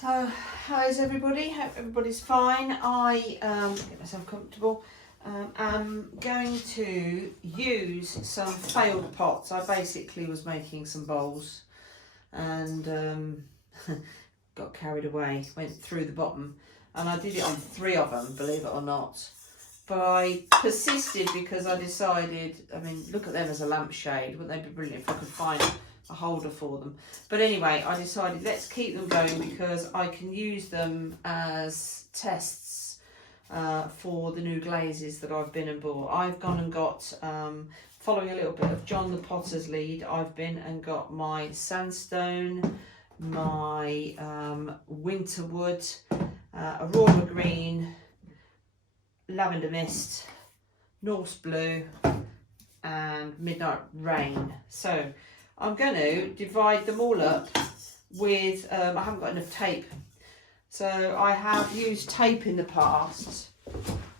So, how is everybody? Hope everybody's fine. I get myself comfortable. I'm going to use some failed pots. I basically was making some bowls and got carried away, went through the bottom, and I did it on 3 of them, believe it or not. But I persisted because I decided, I mean, look at them as a lampshade. Wouldn't they be brilliant if I could find a holder for them? But anyway, I decided let's keep them going because I can use them as tests for the new glazes that I've been and bought. I've gone and got, following a little bit of Jon the Potter's lead, I've been and got my sandstone, my Winter Wood, Aurora Green, Lavender Mist, Norse Blue and Midnight Rain. So I'm going to divide them all up with, I haven't got enough tape. So I have used tape in the past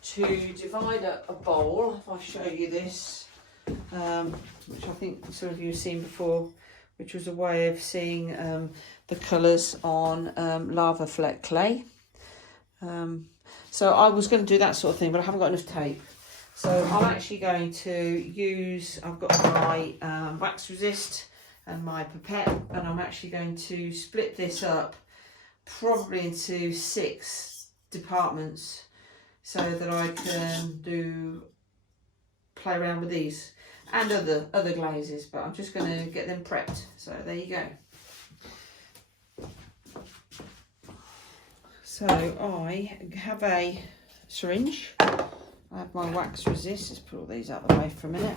to divide up a bowl. If I show you this, which I think some of you have seen before, which was a way of seeing the colours on lava fleck clay. So I was going to do that sort of thing, but I haven't got enough tape. So I'm actually going to use, I've got my wax resist and my pipette, and I'm actually going to split this up probably into 6 departments so that I can play around with these and other glazes, but I'm just going to get them prepped. So there you go. So I have a syringe, I have my wax resist. Let's put all these out of the way for a minute.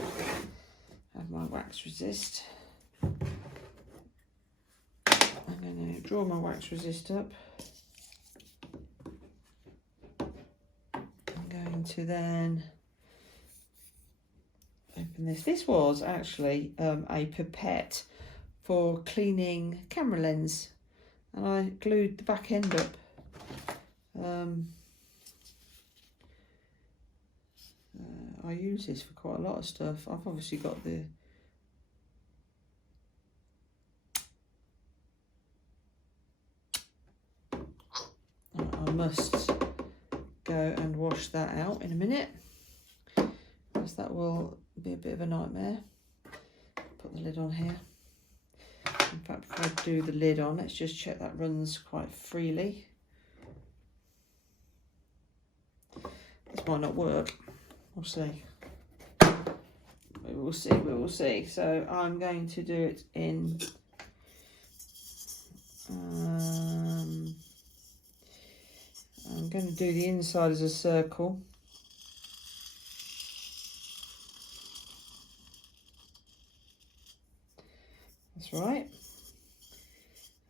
I have my wax resist. I'm going to draw my wax resist up. I'm going to then open this. This was actually a pipette for cleaning camera lens, and I glued the back end up. I use this for quite a lot of stuff. I've obviously got the I must go and wash that out in a minute, because that will be a bit of a nightmare. Put the lid on here. In fact, before I do the lid on, let's just check that runs quite freely. This might not work. We'll see. We will see. We will see. So I'm going to do it in. I'm going to do the inside as a circle. That's right.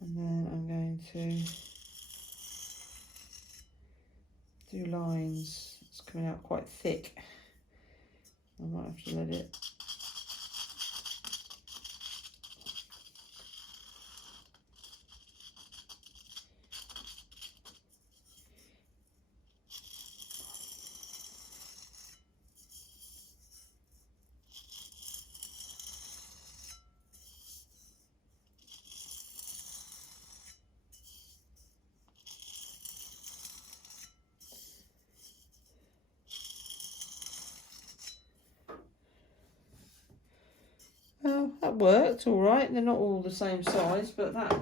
And then I'm going to do lines. It's coming out quite thick. I might have to let it. That worked all right. They're not all the same size, but that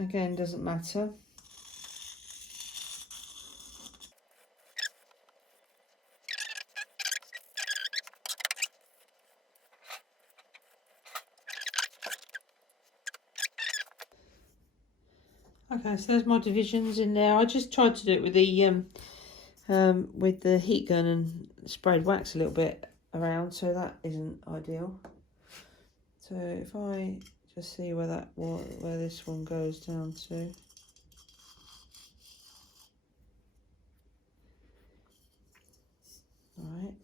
again doesn't matter. Okay, so there's my divisions in there. I just tried to do it with the heat gun and sprayed wax a little bit around, so that isn't ideal. So if I just see where this one goes down to. All right.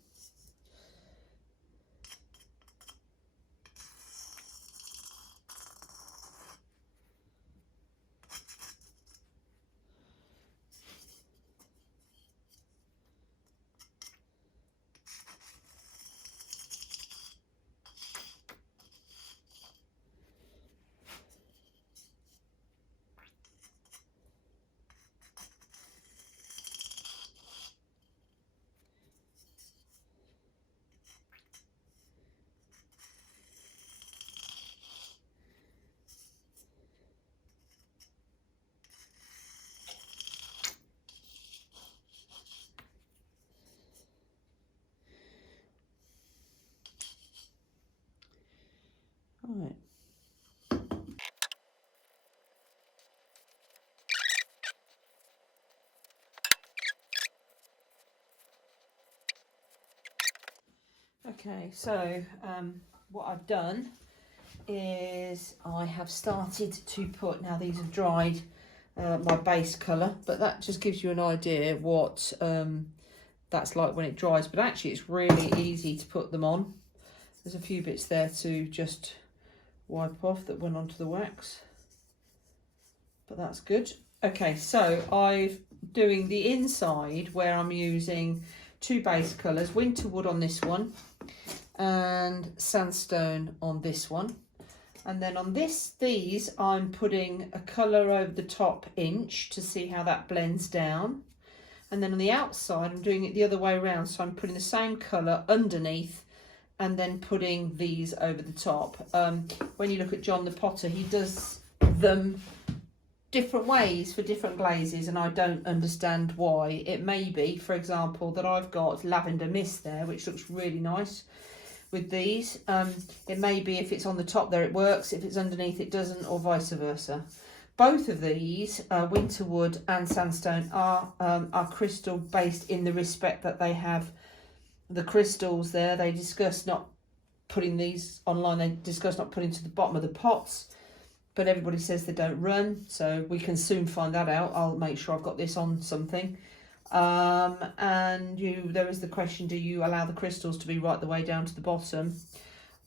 Okay, so what I've done is I have started to put, now these have dried, my base colour, but that just gives you an idea what that's like when it dries. But actually it's really easy to put them on. There's a few bits there to just wipe off that went onto the wax, but that's good. Okay, so I'm doing the inside where I'm using two base colours, Winter Wood on this one and Sandstone on this one. And then on these I'm putting a colour over the top inch to see how that blends down. And then on the outside I'm doing it the other way around, so I'm putting the same colour underneath and then putting these over the top. When you look at Jon the Potter, he does them different ways for different glazes, and I don't understand why. It may be, for example, that I've got Lavender Mist there, which looks really nice with these. It may be if it's on the top there it works, if it's underneath it doesn't, or vice versa. Both of these, Winter Wood and Sandstone, are crystal based in the respect that they have the crystals there. They discuss not putting these online, they discuss not putting to the bottom of the pots, but everybody says they don't run, so we can soon find that out. I'll make sure I've got this on something. And there is the question, do you allow the crystals to be right the way down to the bottom?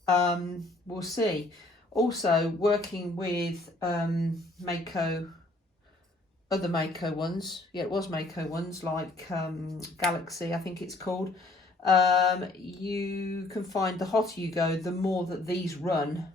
We'll see. Also, working with Mayco, other Mayco ones, yeah, it was Mayco ones, like Galaxy, I think it's called. You can find the hotter you go, the more that these run.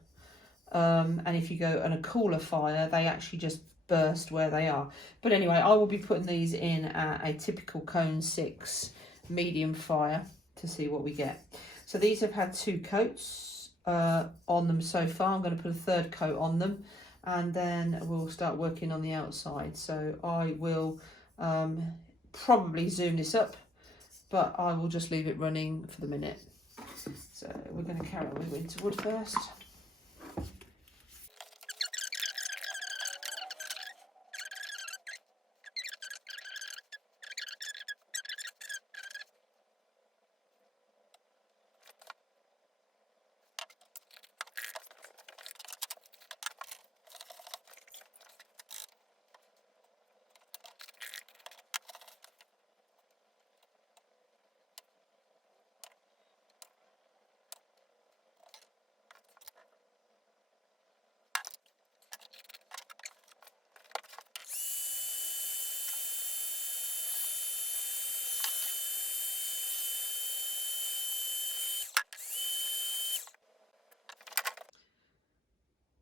And if you go on a cooler fire, they actually just burst where they are. But anyway, I will be putting these in at a typical cone 6 medium fire to see what we get. So these have had 2 coats on them so far. I'm going to put a 3rd coat on them, and then we'll start working on the outside. So I will probably zoom this up, but I will just leave it running for the minute. So we're going to carry on with Winter Wood first.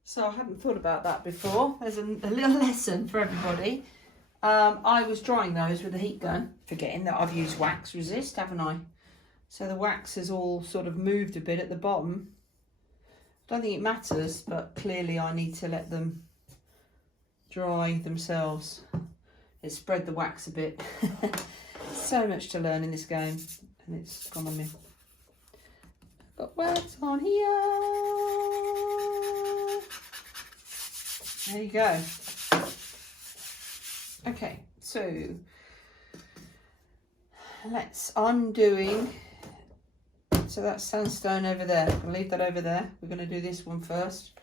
So I hadn't thought about that before. There's a little lesson for everybody. I was drying those with a heat gun, forgetting that I've used wax resist, haven't I? So the wax has all sort of moved a bit at the bottom. Don't think it matters, but clearly I need to let them dry themselves. It spread the wax a bit. So much to learn in this game, and it's gone on me. I've got wax on here. There you go. Okay, so I'm doing, so that's Sandstone over there. I'll leave that over there. We're going to do this one first.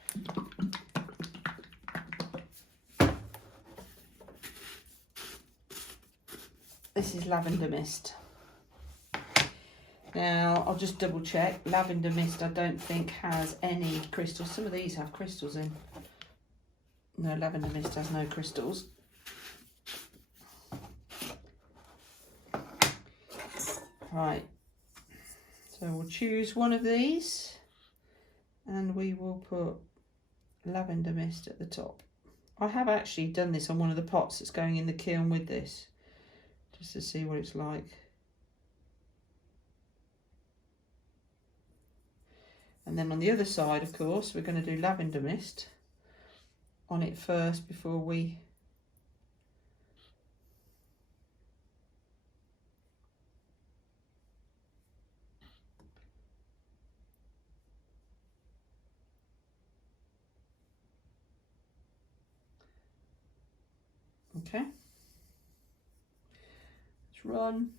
This is Lavender Mist. Now, I'll just double check. Lavender Mist, I don't think has any crystals. Some of these have crystals in. No, Lavender Mist has no crystals. Right. So we'll choose one of these and we will put Lavender Mist at the top. I have actually done this on one of the pots that's going in the kiln with this, just to see what it's like. And then on the other side, of course, we're going to do Lavender Mist on it first before we okay, let's run.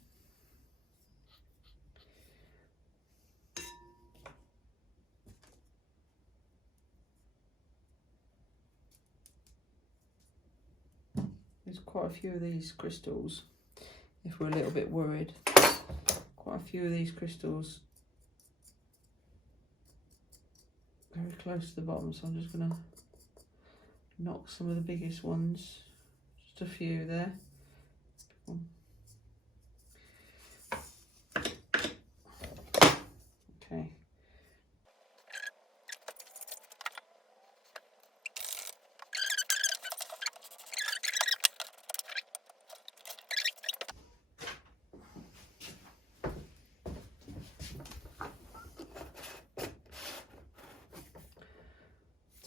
use quite a few of these crystals if we're a little bit worried. Quite a few of these crystals very close to the bottom, so I'm just going to knock some of the biggest ones, just a few there. Okay.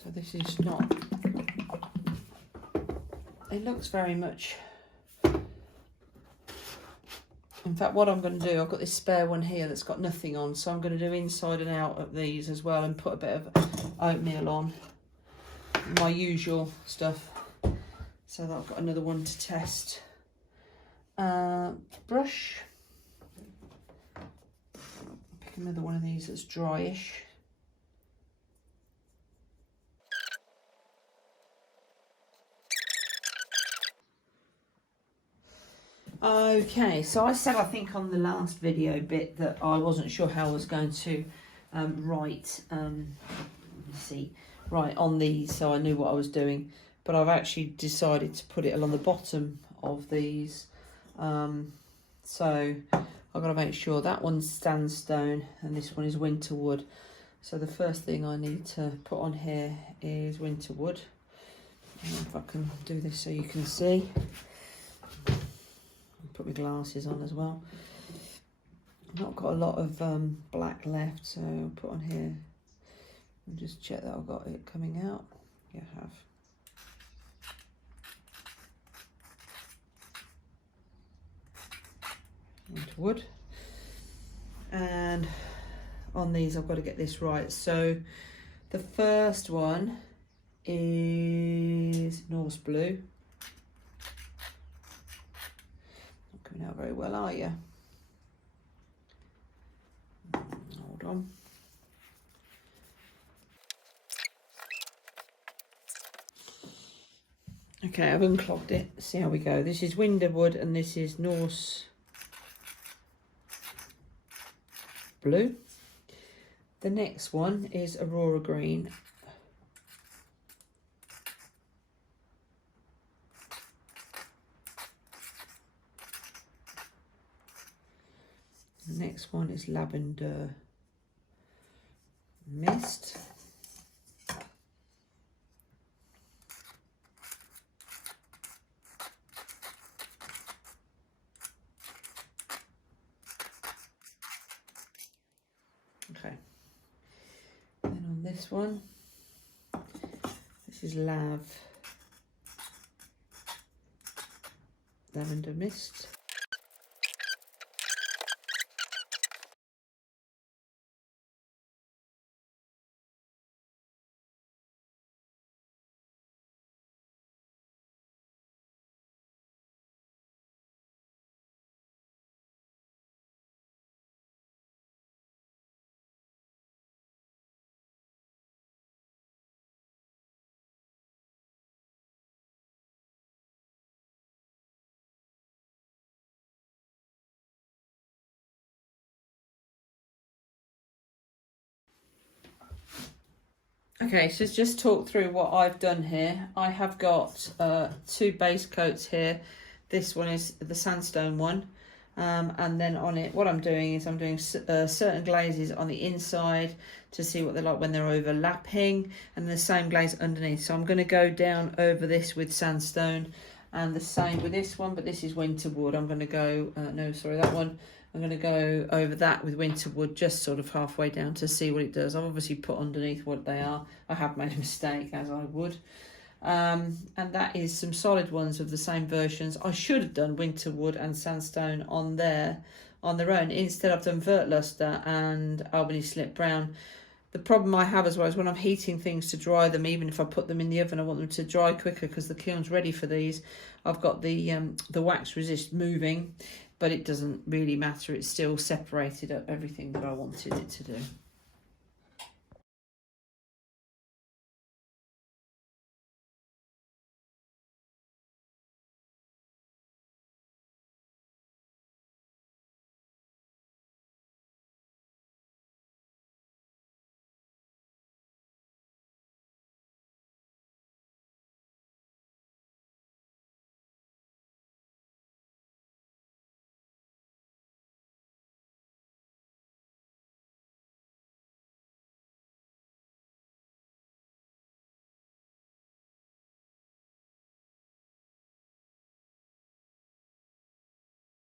So this is not, it looks very much, in fact what I'm going to do, I've got this spare one here that's got nothing on, so I'm going to do inside and out of these as well and put a bit of oatmeal on, my usual stuff, so that I've got another one to test. Brush, pick another one of these that's dryish. Okay, so I said, I think on the last video bit, that I wasn't sure how I was going to write on these, so I knew what I was doing, but I've actually decided to put it along the bottom of these, so I've got to make sure that one's sandstone and this one is winter wood. So the first thing I need to put on here is winter wood. If I can do this so you can see. Put my glasses on as well. I've not got a lot of black left, so I'll put on here and just check that I've got it coming out. Yeah, I have. Winter wood. And on these I've got to get this right. So the first one is Norse Blue. Coming out very well, are you? Hold on. Okay, I've unclogged it. See how we go. This is Winter Wood and this is Norse Blue. The next one is Aurora Green. The next one is Lavender Mist. Okay. Then on this one, this is Lavender Mist. Okay, so just talk through what I've done here. I have got two base coats here. This one is the sandstone one, and then on it, what I'm doing is I'm doing certain glazes on the inside to see what they're like when they're overlapping, and the same glaze underneath. So I'm going to go down over this with sandstone, and the same with this one, but this is winter wood. I'm going to go, no, sorry, that one. I'm going to go over that with winter wood, just sort of halfway down to see what it does. I've obviously put underneath what they are. I have made a mistake, as I would. And that is some solid ones of the same versions. I should have done winter wood and sandstone on their own. Instead, I've done Vertluster and Albany Slip Brown. The problem I have as well is when I'm heating things to dry them, even if I put them in the oven, I want them to dry quicker because the kiln's ready for these. I've got the wax resist moving, but it doesn't really matter. It's still separated up everything that I wanted it to do.